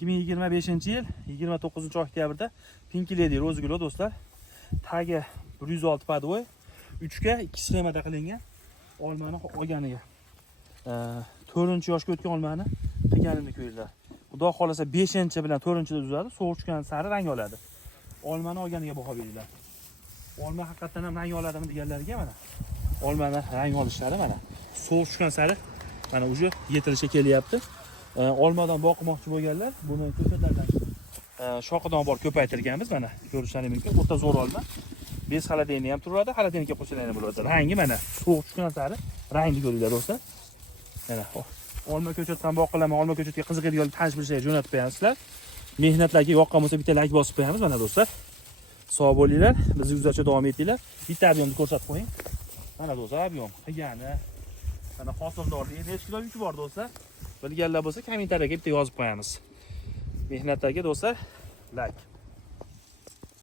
2025-yil 29-oktyabrda Pinky Lady rozguli do'stlar. Tagi 106 podvoy, 3 ga 2 sxemada qilingan. Olmani olganiga 4-yoshga o'tgan olmani qilganini ko'ringlar. Xudo xolasa 5-bilan 4-da uzadi, sovuq tushgan sari rang oladi. Olmani olganiga baho beringlar. Olma haqiqatan ham rang oladimi deganlarga mana. Olmani rang olishlari mana. Sovuq tushgan sari mana uje yetilishiga kelyapti. Olmadan boqmoqchi bo'lganlar, buni ko'chatlardan shoqidan bor ko'paytirganmiz mana. Ko'rishlaringiz mumkin. O'ta zo'r olma. Bez xolodilni ham turadi, xolodilnikka qo'shiladigan bo'ladi. Rangi mana sovuq tushgan sari rangni ko'ringlar do'stlar. Mana olma ko'chatdan boqilaman, olma ko'chatga qiziqadigan tanish bilishlarga jo'natib qo'yamizlar. Mehnatlarga yoqqan bo'lsa bitta like bosib qo'yamiz mana do'stlar. Sog' bo'linglar, bizni kuzatishda davom etinglar. Bitta ob'yomni ko'rsatib qo'ying. Mana do'stlar, ob'yom qilgani. Mana hosildorlik necha kilo yuki bor do'stlar? Bilganlar bo'lsa kommentariyaga bitta yozib qo'yamiz. Mehnatlarga do'stlar like.